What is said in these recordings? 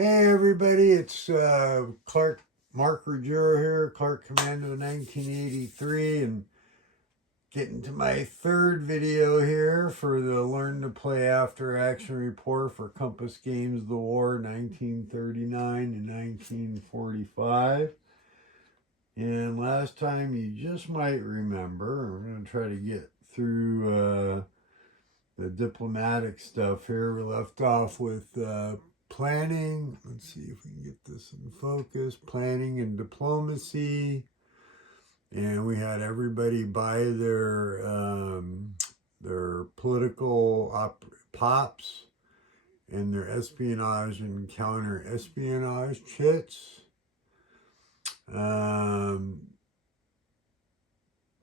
Hey everybody, it's Clark Mark Ruggiero here, Clark Commando 1983, and getting to my third video here for the Learn to Play After Action Report for Compass Games of the War 1939 to 1945. And last time, you just might remember, we're going to try to get through the diplomatic stuff here. We left off with planning. Let's see if we can get this in focus. Planning and diplomacy. And we had everybody buy their political pops and their espionage and counter-espionage chits. So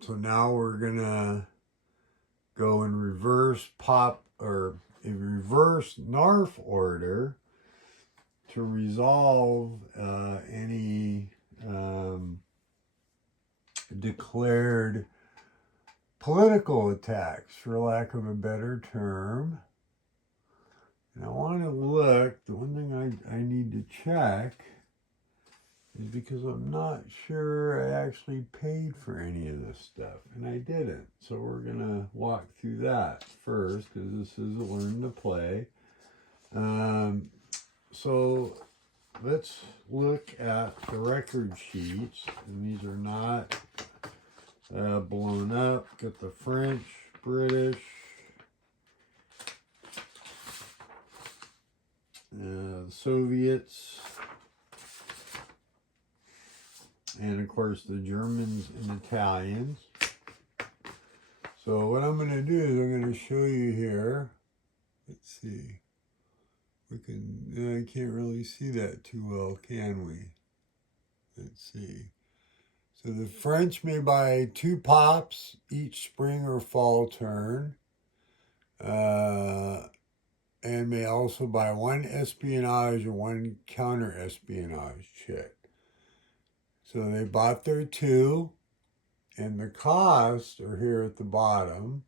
now we're going to go in reverse NARF order to resolve any declared political attacks, for lack of a better term. And I want to look, the one thing I need to check is because I'm not sure I actually paid for any of this stuff, and I didn't. So we're going to walk through that first, because this is a Learn to Play. So let's look at the record sheets, and these are not blown up. Got the French, British, Soviets, and of course the Germans and Italians. So what I'm going to do is I'm going to show you here. Let's see. We can, I can't really see that too well, can we? Let's see. So the French may buy 2 pops each spring or fall turn, and may also buy 1 espionage or 1 counter-espionage chit. So they bought their 2, and the costs are here at the bottom.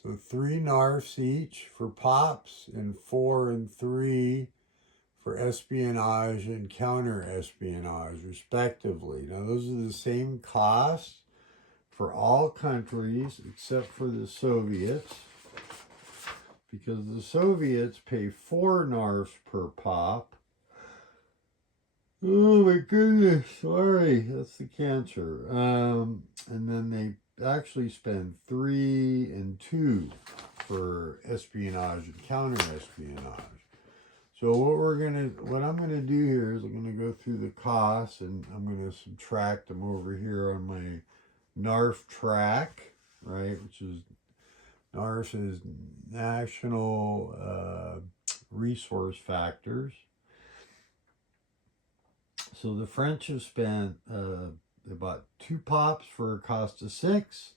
So 3 NARFs each for pops, and 4 and 3 for espionage and counter-espionage, respectively. Now, those are the same costs for all countries except for the Soviets, because the Soviets pay 4 NARFs per pop. Oh my goodness, sorry, that's the cancer. And then they actually spend 3 and 2 for espionage and counter-espionage. So what I'm gonna do here is I'm gonna go through the costs, and I'm gonna subtract them over here on my NARF track, right? Which is NARF is National Resource Factors. So the French have spent, they bought 2 pops for a cost of 6,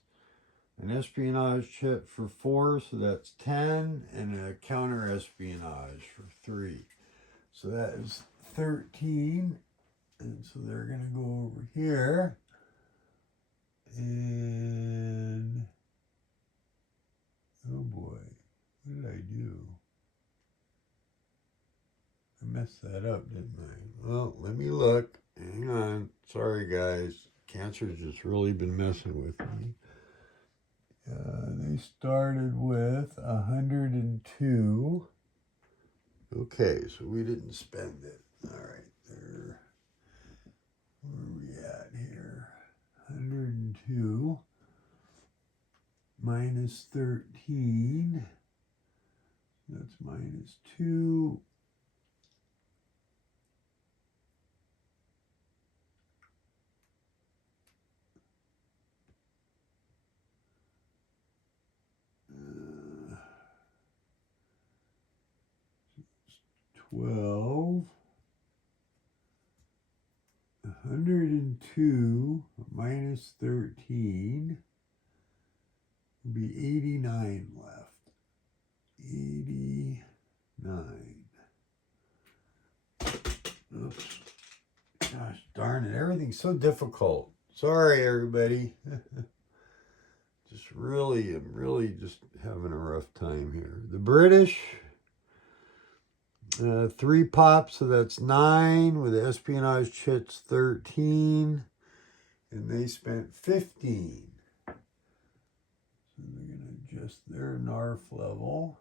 an espionage chit for 4, so that's 10, and a counter-espionage for 3. So that is 13, and so they're going to go over here, and, oh boy, what did I do? I messed that up, didn't I? Well, let me look. Hang on. Sorry, guys. Cancer's just really been messing with me. They started with 102. Okay, so we didn't spend it. All right, there. Where are we at here? 102 minus 13. That's minus 2. $12. 102 minus 13 will be 89 left. 89. Oops. Gosh darn it. Everything's so difficult. Sorry, everybody. I'm really just having a rough time here. The British 3 pops, so that's 9. With the espionage chits, 13. And they spent 15. So they're going to adjust their NARF level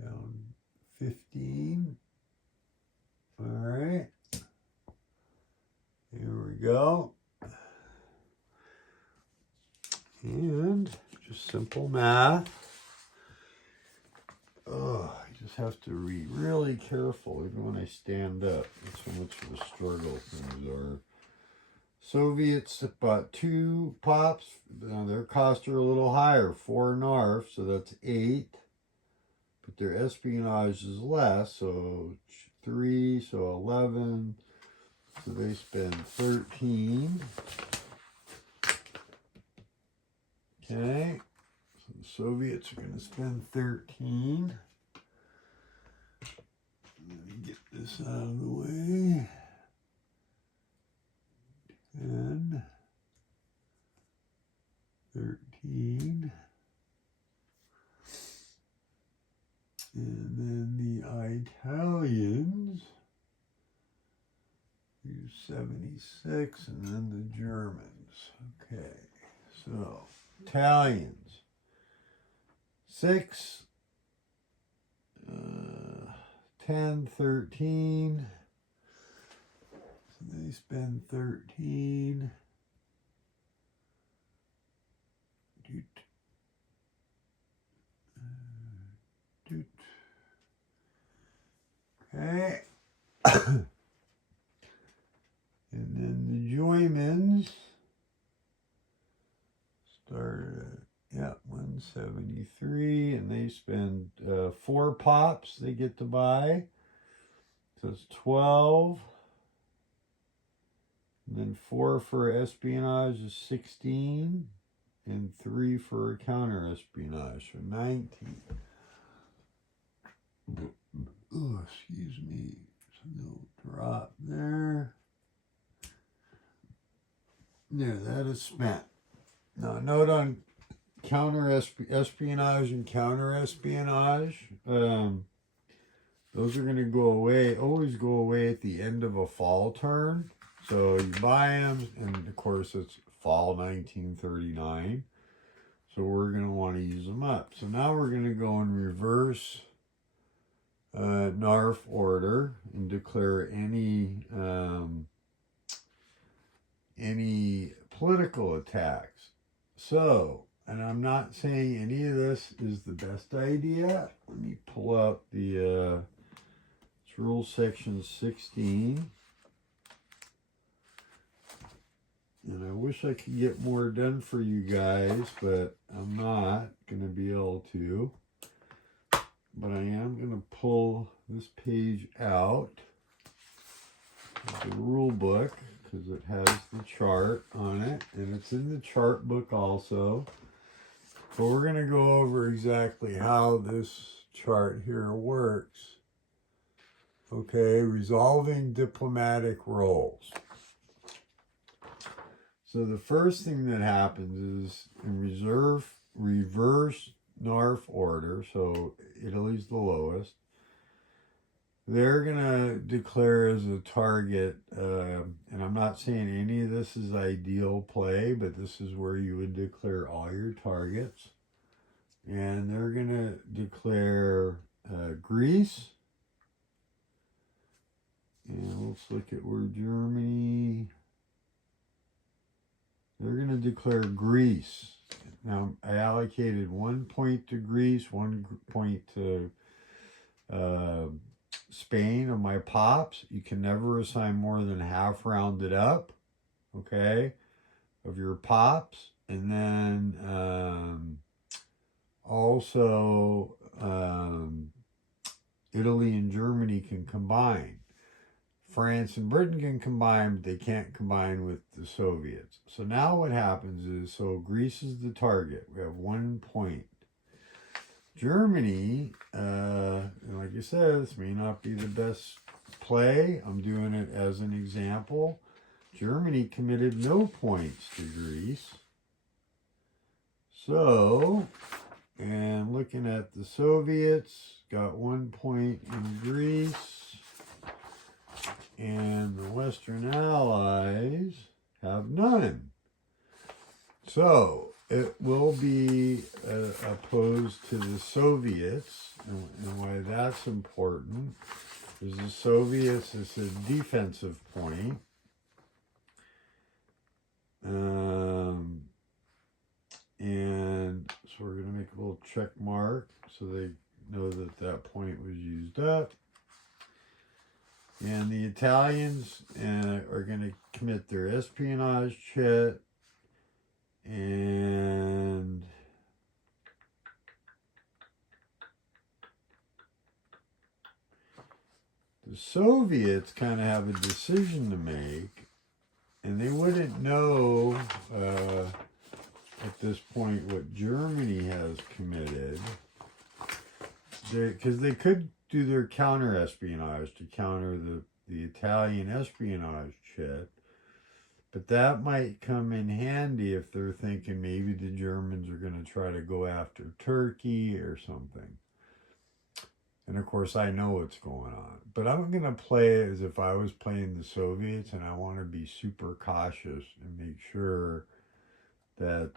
down 15. All right. Here we go. And just simple math. Oh, I just have to be really careful even when I stand up. That's how much of a struggle things are. Soviets bought 2 pops. Their costs are a little higher, 4 NARF, so that's 8. But their espionage is less, so 3, so 11. So they spend 13. Okay, so the Soviets are going to spend 13. Let me get this out of the way. 10, 13. And then the Italians use 76, and then the Germans. Okay, so Italians, 6, 10, 13. So they spend 13. Okay. And then the Joymans started at 173, and they spend 4 pops they get to buy. So it's 12. And then 4 for espionage is 16. And 3 for counter espionage, so 19. Oh, excuse me. So no drop there. There, that is spent. Now, note on counter espionage and counter espionage. Those are going to go away, always go away at the end of a fall turn. So you buy them, and of course it's fall 1939. So we're going to want to use them up. So now we're going to go in reverse NARF order and declare any political attacks. So, and I'm not saying any of this is the best idea. Let me pull out the it's rule section 16. And I wish I could get more done for you guys, but I'm not going to be able to. But I am going to pull this page out of the rule book because it has the chart on it, and it's in the chart book also. But we're going to go over exactly how this chart here works. Okay, resolving diplomatic roles. So the first thing that happens is in reverse NARF order, so Italy's the lowest, they're going to declare as a target, and I'm not saying any of this is ideal play, but this is where you would declare all your targets. And they're going to declare Greece. And let's look at where Germany... They're going to declare Greece. Now, I allocated 1 point to Greece, 1 point to Spain on my pops. You can never assign more than half rounded up, okay, of your pops. And then also Italy and Germany can combine. France and Britain can combine, but they can't combine with the Soviets. So now what happens is, so Greece is the target. We have 1 point. Germany, like I said, this may not be the best play. I'm doing it as an example. Germany committed no points to Greece. So And looking at the Soviets, got 1 point in Greece. And the Western Allies have none. So it will be opposed to the Soviets. And why that's important is the Soviets is a defensive point. And so we're going to make a little check mark so they know that that point was used up. And the Italians are going to commit their espionage chit. And the Soviets kind of have a decision to make. And they wouldn't know at this point what Germany has committed. Because they could do their counter-espionage to counter the Italian espionage chit. But that might come in handy if they're thinking maybe the Germans are going to try to go after Turkey or something. And of course, I know what's going on. But I'm going to play it as if I was playing the Soviets, and I want to be super cautious and make sure that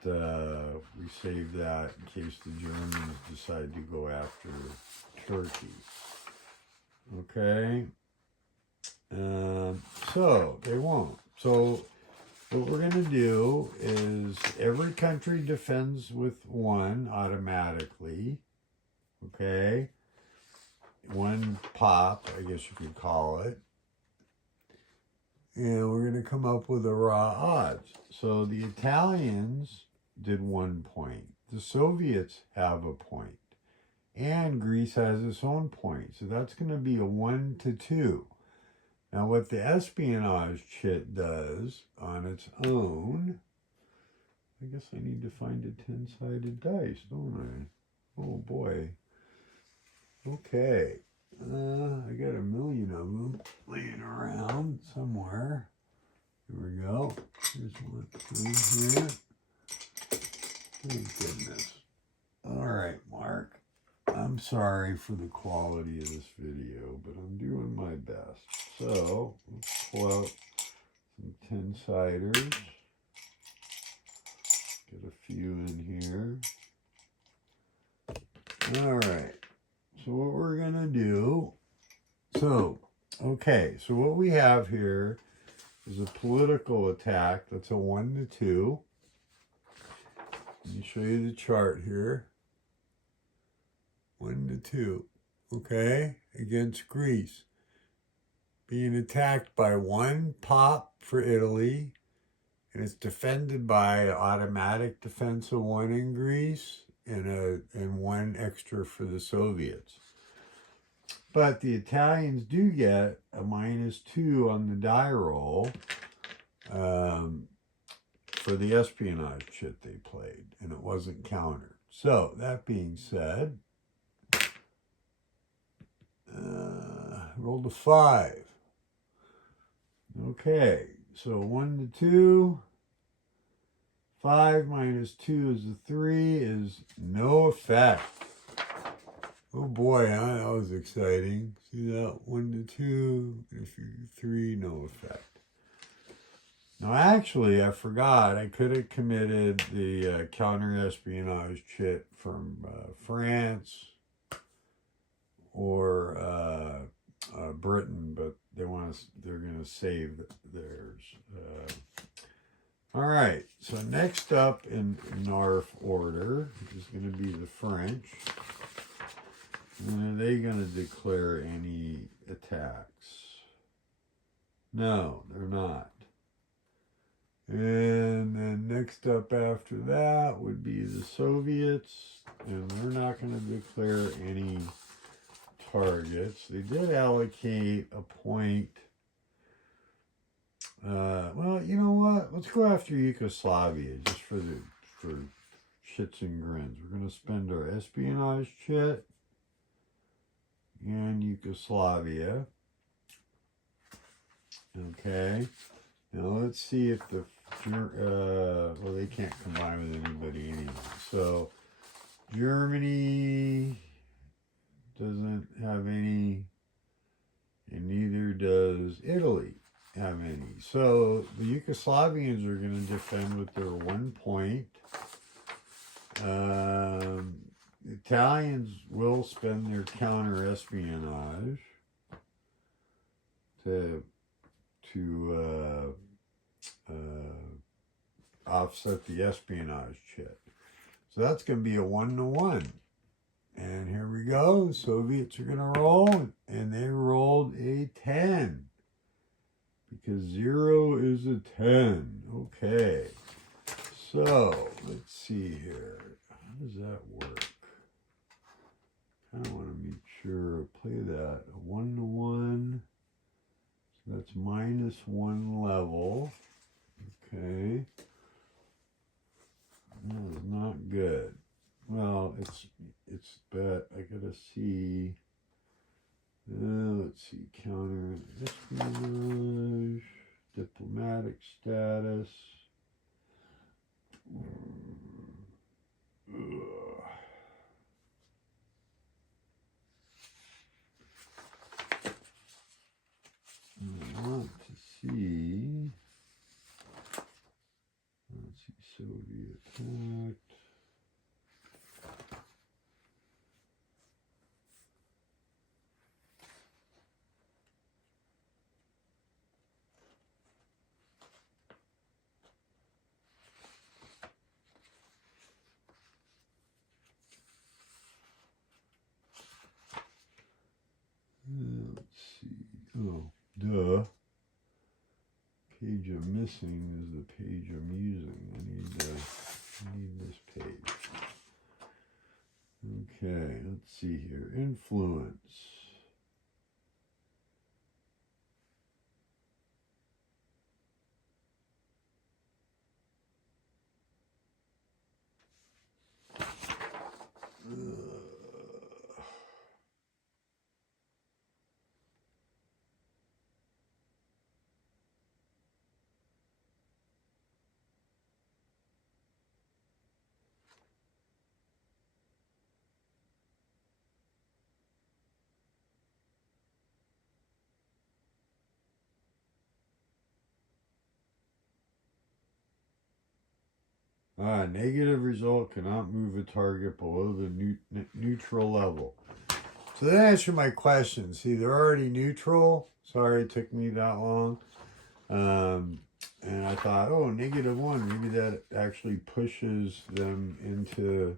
we save that in case the Germans decide to go after Turkey. Okay? So, they won't. So, what we're going to do is every country defends with 1 automatically. Okay? 1 pop, I guess you could call it. And we're going to come up with the raw odds. So the Italians did 1 point. The Soviets have a point. And Greece has its own point. So that's going to be a 1-2. Now what the espionage chit does on its own, I guess I need to find a 10-sided dice, don't I? Oh boy. Okay. I got a million of them laying around somewhere. Here we go. Here's 1, 2 here. Thank goodness. All right, Mark. I'm sorry for the quality of this video, but I'm doing my best. So, let's pull out some 10-siders. Get a few in here. All right. So what we're going to do, so what we have here is a political attack. That's a 1-2. Let me show you the chart here. 1-2, okay, against Greece. Being attacked by 1 pop for Italy, and it's defended by automatic defense of 1 in Greece. And 1 extra for the Soviets. But the Italians do get a -2 on the die roll for the espionage chit they played, and it wasn't countered. So, that being said, rolled a 5. Okay, so 1-2. 5 minus 2 is a 3, is no effect. Oh boy, huh? That was exciting. See that? 1-2, if you 3, no effect. Now actually, I forgot, I could have committed the counter-espionage chit from France or Britain, but they're going to save theirs. All right, so next up in NARF order is going to be the French. And are they going to declare any attacks? No, they're not. And then next up after that would be the Soviets, and they're not going to declare any targets. They did allocate a point. Well, you know what? Let's go after Yugoslavia just for shits and grins. We're going to spend our espionage chit and Yugoslavia. Okay. Now let's see if the well, they can't combine with anybody anyway. So Germany doesn't have any, and neither does Italy have any. So the Yugoslavians are going to defend with their 1 point. The Italians will spend their counter-espionage to offset the espionage chit. So that's going to be a 1-1. And here we go. The Soviets are going to roll. And they rolled a 10. Because 0 is a 10. Okay. So, let's see here. How does that work? I kind of want to make sure. Play that. A 1-1. So that's -1 level. Okay. That is not good. Well, it's bad. I gotta see. Let's see. Counter espionage, diplomatic status. I want to see. Let's see. Soviet attacked. Let's see. Oh, duh. Page I'm missing is the page I'm using. I need this page. Okay, let's see here. Influence. Negative result cannot move a target below the neutral level. So that answered my question. See, they're already neutral. Sorry it took me that long. And I thought, oh, -1. Maybe that actually pushes them into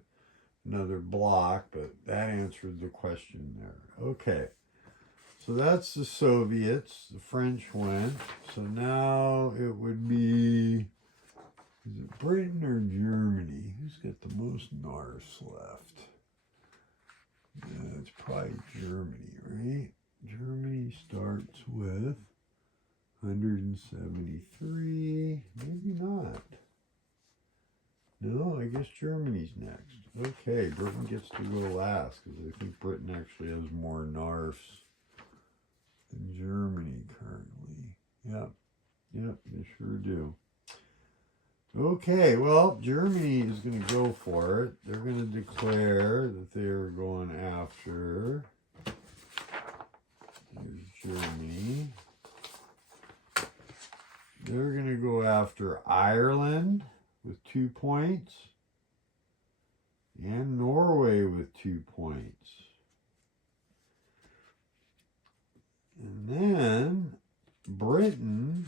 another block. But that answered the question there. Okay. So that's the Soviets. The French went. So now it would be... Is it Britain or Germany? Who's got the most NARS left? Yeah, it's probably Germany, right? Germany starts with 173. Maybe not. No, I guess Germany's next. Okay, Britain gets to go last because I think Britain actually has more NARS than Germany currently. Yep, they sure do. Okay, well, Germany is going to go for it. They're going to declare that they are going after. Here's Germany. They're going to go after Ireland with 2 points and Norway with 2 points. And then Britain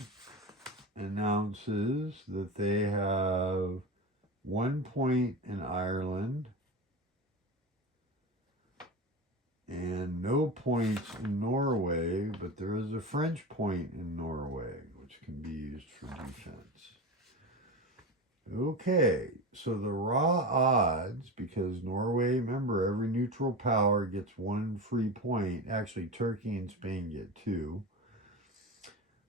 announces that they have 1 point in Ireland and no points in Norway, but there is a French point in Norway, which can be used for defense. Okay, so the raw odds, because Norway, remember, every neutral power gets 1 free point. Actually, Turkey and Spain get 2.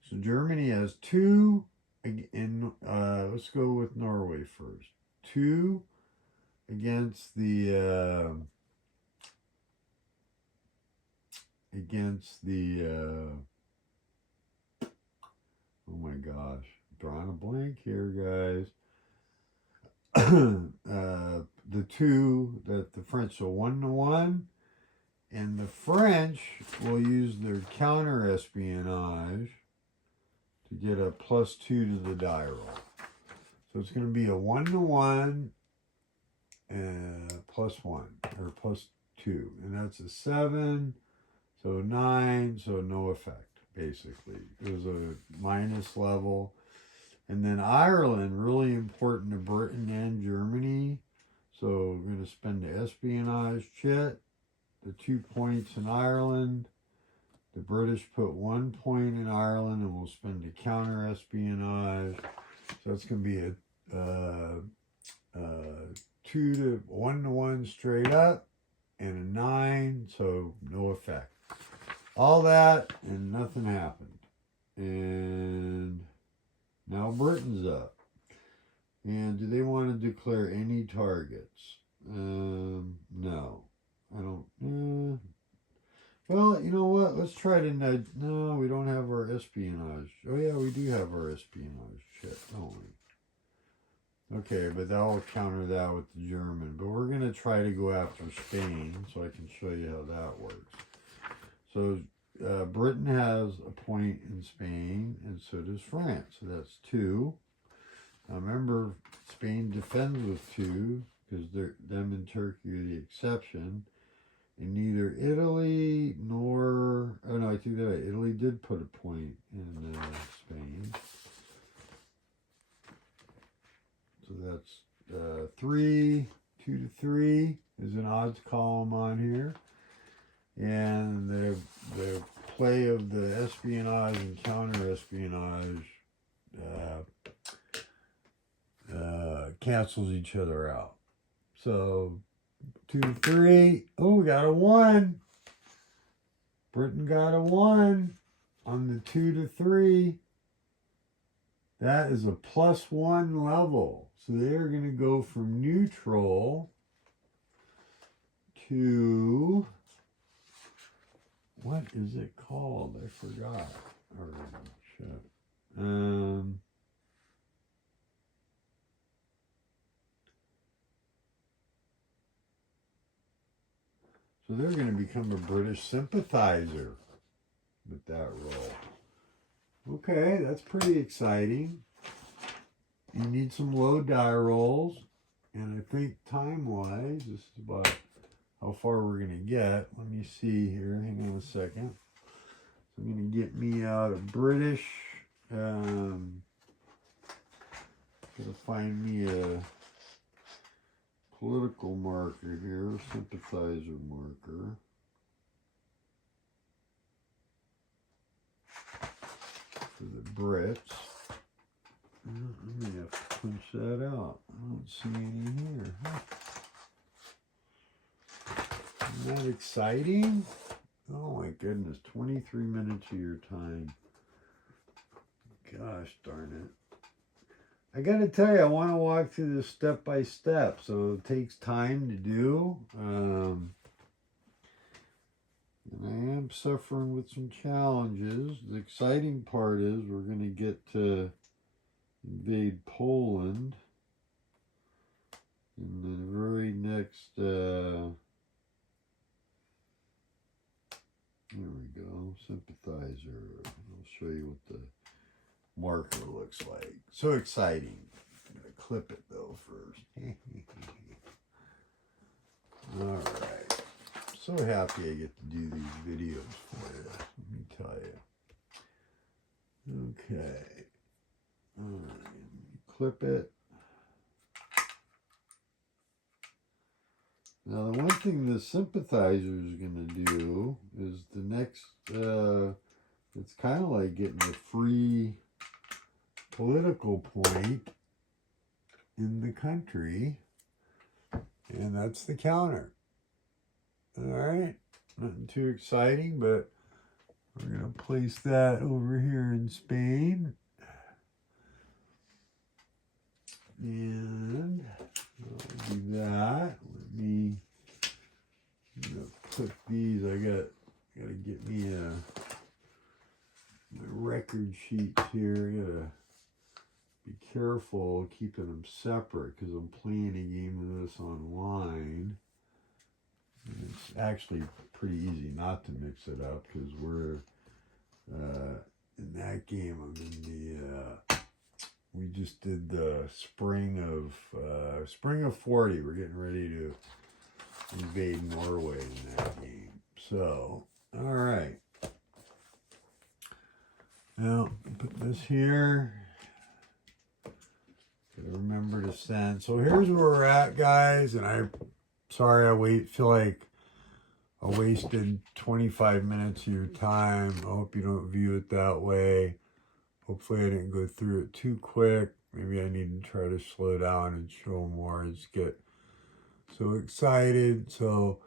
So Germany has 2, and let's go with Norway first. 2 against the oh my gosh, I'm drawing a blank here, guys. the two that the French, so 1-1, and the French will use their counter espionage to get a +2 to the die roll. So it's going to be a 1-1 +1 or +2, and that's a 7, so 9, so no effect basically. It was a minus level. And then Ireland, really important to Britain and Germany. So we're going to spend the espionage chit, the 2 points in Ireland. The British put 1 point in Ireland, and we'll spend the counter espionage. So it's going to be a 1-1 straight up, and a 9, so no effect. All that, and nothing happened. And now Britain's up. And do they want to declare any targets? No. I don't. Well, you know what? Let's try to nudge. No, we don't have our espionage. Oh, yeah, we do have our espionage shit, don't we? Okay, but that'll counter that with the German. But we're going to try to go after Spain, so I can show you how that works. So Britain has a point in Spain, and so does France. So that's 2. Now remember, Spain defends with 2, because them and Turkey are the exception. And neither Italy nor... Oh, no, I think that Italy did put a point in Spain. So that's 3, 2 to 3 is an odds column on here. And the play of the espionage and counter-espionage cancels each other out. So 2 to 3. Oh, we got a 1. Britain got a 1 on the 2 to 3. That is a +1 level. So they're going to go from neutral to... What is it called? I forgot. Or, shit. So they're going to become a British sympathizer with that roll. Okay, that's pretty exciting. You need some low die rolls. And I think time-wise, this is about how far we're going to get. Let me see here. Hang on a second. So I'm going to get me out a British. Going to find me a political marker here, sympathizer marker. For the Brits. I'm going to have to punch that out. I don't see any here. Huh? Isn't that exciting? Oh my goodness, 23 minutes of your time. Gosh darn it. I gotta tell you, I want to walk through this step by step, so it takes time to do. And I am suffering with some challenges. The exciting part is we're going to get to invade Poland in the very next, there we go, sympathizer. I'll show you what the marker looks like. So exciting. I'm going to clip it though first. All right. So happy I get to do these videos for you. Let me tell you. Okay. All right. Clip it. Now the one thing the sympathizer is going to do is the next, it's kind of like getting a free political point in the country, and that's the counter. All right, nothing too exciting, but we're going to place that over here in Spain. And I'll do that. Let me put these. I got to get me my record sheets here. I got to be careful keeping them separate because I'm playing a game of this online. And it's actually pretty easy not to mix it up because we're in that game. I'm in the we just did the spring of 40. We're getting ready to invade Norway in that game. So, all right. Now, put this here. Gotta remember to send. So here's where we're at, guys. And feel like I wasted 25 minutes of your time. I hope you don't view it that way. Hopefully I didn't go through it too quick. Maybe I need to try to slow down and show more. I just get so excited. So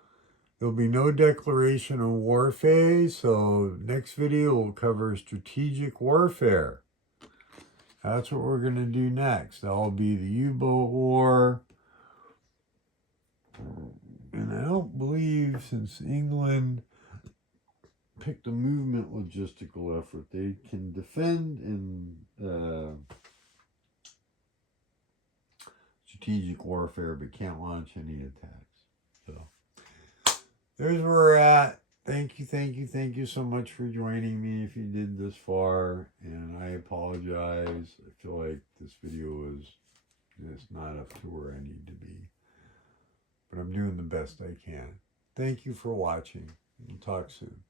there'll be no declaration of war phase. So next video will cover strategic warfare. That's what we're going to do next. That'll be the U-boat war. And I don't believe, since England picked a movement logistical effort, they can defend in strategic warfare, but can't launch any attacks. So there's where we're at. Thank you so much for joining me if you did this far. And I apologize. I feel like this video is just not up to where I need to be. But I'm doing the best I can. Thank you for watching. We'll talk soon.